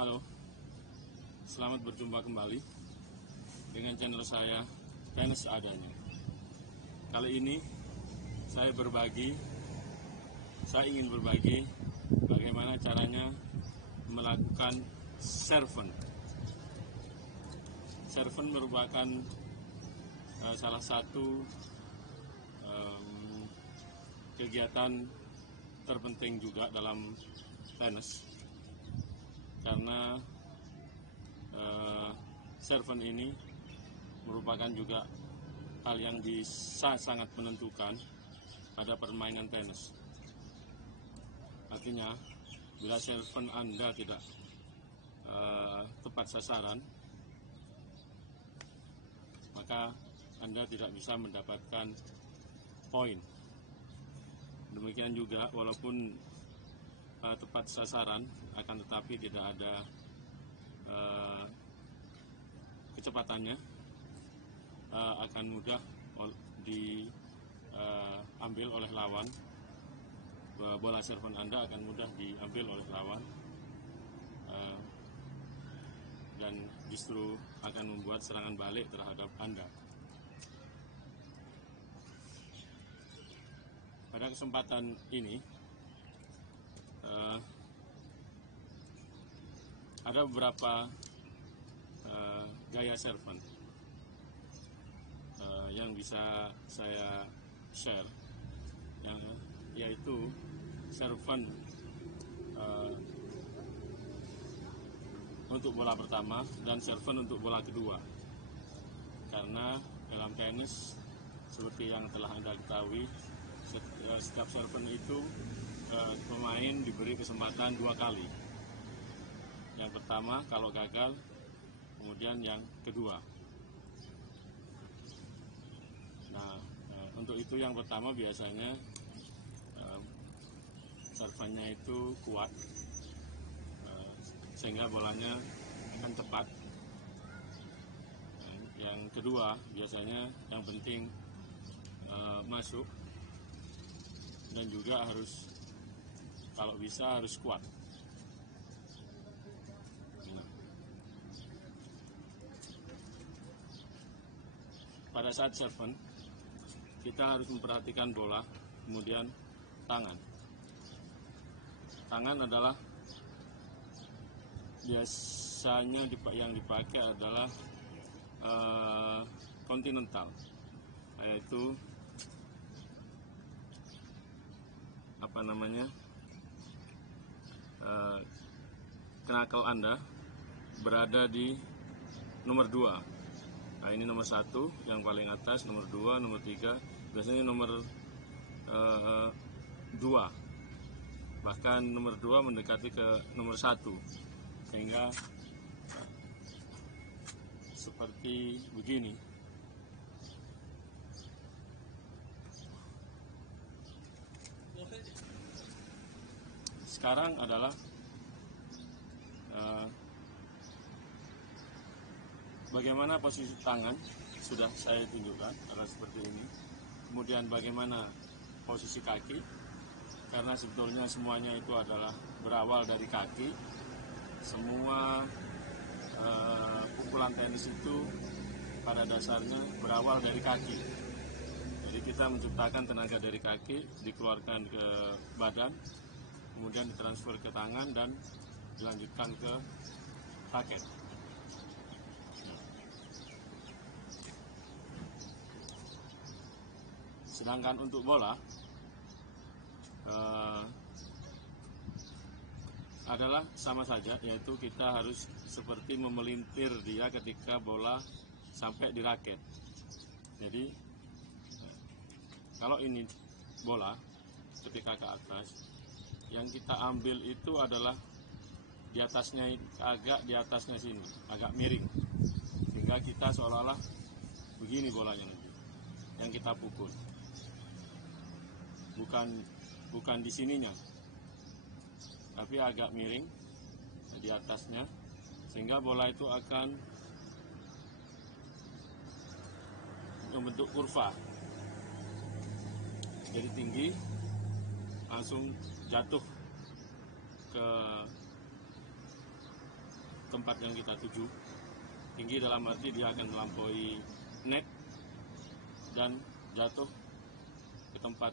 Halo, selamat berjumpa kembali dengan channel saya, Tenis Adanya. Kali ini saya ingin berbagi bagaimana caranya melakukan serven. Serven merupakan salah satu kegiatan terpenting juga dalam tenis, karena serven ini merupakan juga hal yang bisa sangat menentukan pada permainan tenis. Artinya, bila serven Anda tidak tepat sasaran, maka Anda tidak bisa mendapatkan poin. Demikian juga, walaupun tepat sasaran, akan tetapi tidak ada kecepatannya, akan mudah diambil oleh lawan. Bola serven Anda akan mudah diambil oleh lawan, dan justru akan membuat serangan balik terhadap Anda. Pada kesempatan ini ada beberapa gaya serven yang bisa saya share, yaitu serven untuk bola pertama dan serven untuk bola kedua. Karena dalam tenis, seperti yang telah Anda ketahui, setiap serven itu pemain diberi kesempatan 2 kali. Yang pertama kalau gagal, kemudian yang kedua. Nah, untuk itu yang pertama biasanya servennya itu kuat, sehingga bolanya akan tepat. Yang kedua biasanya yang penting masuk, dan juga harus, kalau bisa harus kuat. Pada saat serven, kita harus memperhatikan bola, kemudian tangan. Tangan adalah biasanya yang dipakai adalah kontinental, yaitu knuckle Anda berada di nomor 2. Nah, ini nomor 1 yang paling atas, nomor 2, nomor 3, biasanya nomor 2. Bahkan nomor 2 mendekati ke nomor 1, sehingga seperti begini. Sekarang adalah bagaimana posisi tangan sudah saya tunjukkan, adalah seperti ini. Kemudian bagaimana posisi kaki, karena sebetulnya semuanya itu adalah berawal dari kaki. Semua pukulan tenis itu pada dasarnya berawal dari kaki. Jadi kita menciptakan tenaga dari kaki, dikeluarkan ke badan, kemudian ditransfer ke tangan dan dilanjutkan ke raket. Sedangkan untuk bola adalah sama saja, yaitu kita harus seperti memelintir dia ketika bola sampai di raket. Jadi kalau ini bola ketika ke atas, yang kita ambil itu adalah di atasnya, agak di atasnya sini, agak miring, sehingga kita seolah-olah begini bolanya nanti yang kita pukul, bukan di sininya, tapi agak miring di atasnya, sehingga bola itu akan membentuk kurva, jadi tinggi, langsung jatuh ke tempat yang kita tuju. Tinggi dalam arti dia akan melampaui net dan jatuh ke tempat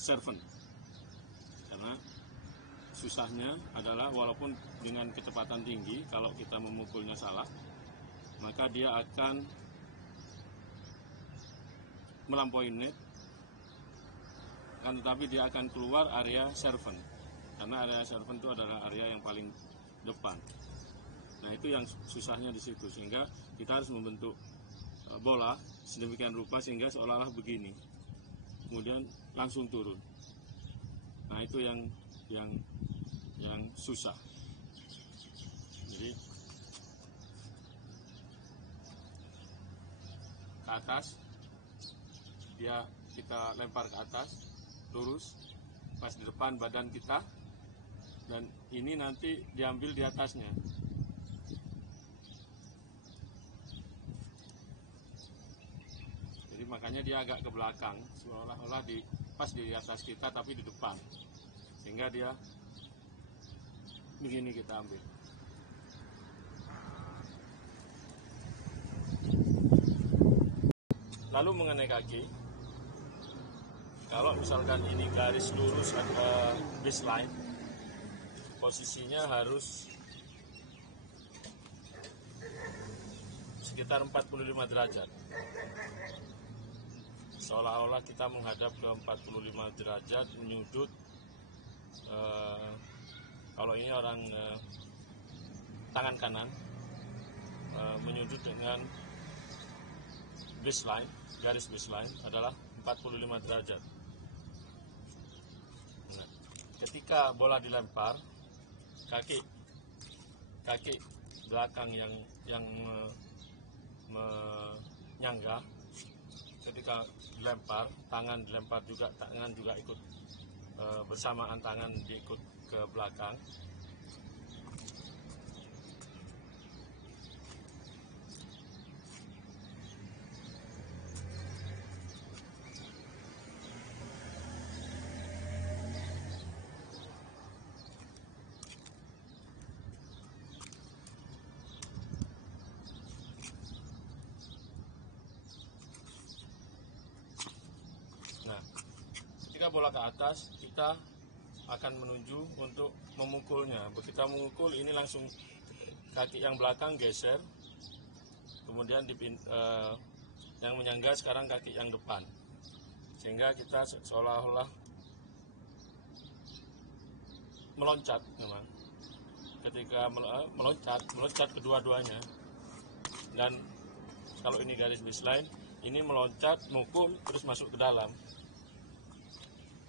servant. Karena susahnya adalah walaupun dengan kecepatan tinggi, kalau kita memukulnya salah, maka dia akan melampaui net, kan, tetapi dia akan keluar area servant. Karena area servant itu adalah area yang paling depan. Nah, itu yang susahnya di situ, sehingga kita harus membentuk bola sedemikian rupa sehingga seolah-olah begini, kemudian langsung turun. Nah, itu yang susah. Jadi ke atas, kita lempar ke atas lurus pas di depan badan kita, dan ini nanti diambil di atasnya. Jadi makanya dia agak ke belakang, seolah-olah pas di atas kita tapi di depan, sehingga dia begini kita ambil. Lalu mengenai kaki, kalau misalkan ini garis lurus atau baseline, posisinya harus sekitar 45 derajat. Seolah-olah kita menghadap ke 45 derajat, menyudut. Kalau ini orang tangan kanan, menyudut dengan baseline, garis baseline adalah 45 derajat. Nah, ketika bola dilempar, kaki belakang yang menyangga, ketika dilempar, tangan dilempar juga, tangan juga ikut bersamaan, tangan diikut ke belakang. Nah, ketika bola ke atas, kita akan menuju untuk memukulnya. Begitu memukul, ini langsung kaki yang belakang geser, kemudian yang menyangga sekarang kaki yang depan, sehingga kita seolah-olah meloncat. Memang ketika meloncat kedua-duanya, dan kalau ini garis baseline, ini meloncat, mukul, terus masuk ke dalam.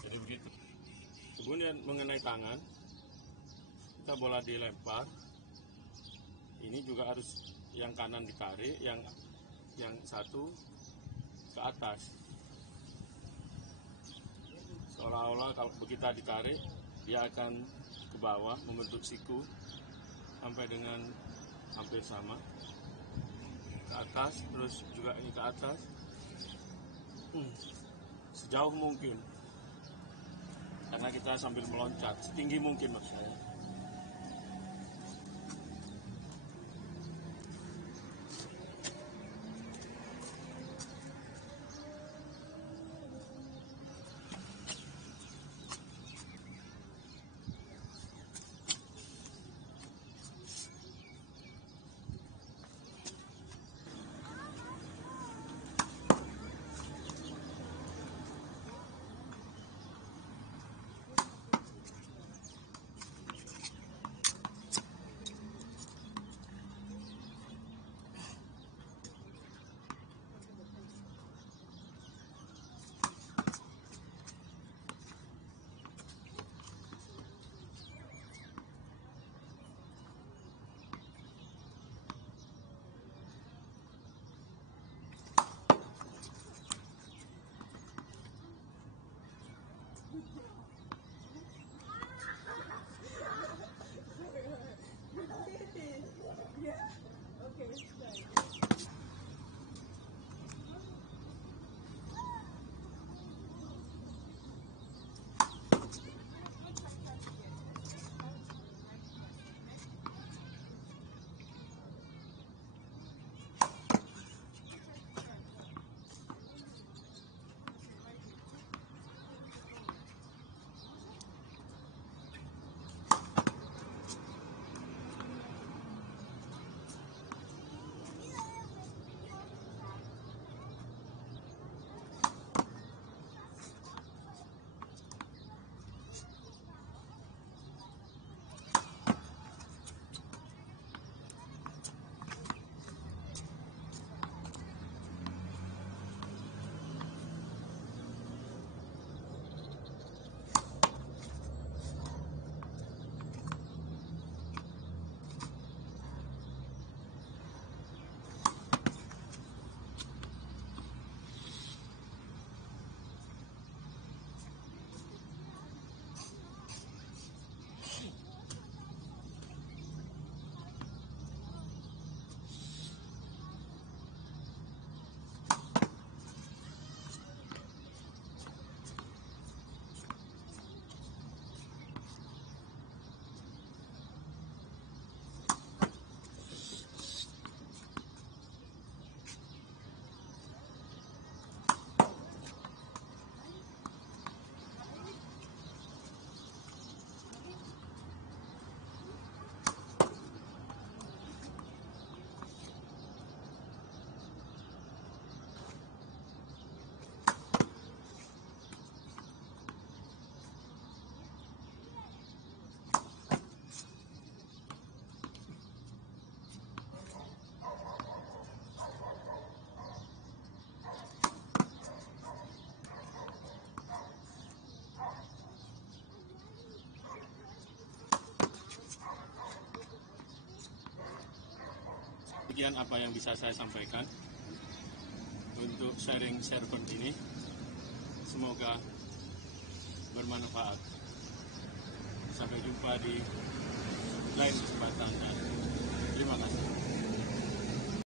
Jadi begitu. Kemudian mengenai tangan, kita bola dilempar, ini juga harus yang kanan ditarik, yang satu ke atas. Seolah-olah kalau begitu ditarik, dia akan ke bawah membentuk siku sampai dengan hampir sama, ke atas, terus juga ini ke atas, sejauh mungkin. Karena kita sambil meloncat, setinggi mungkin maksudnya. demikian apa yang bisa saya sampaikan untuk sharing server ini. Semoga bermanfaat. Sampai jumpa di lain kesempatan. Terima kasih.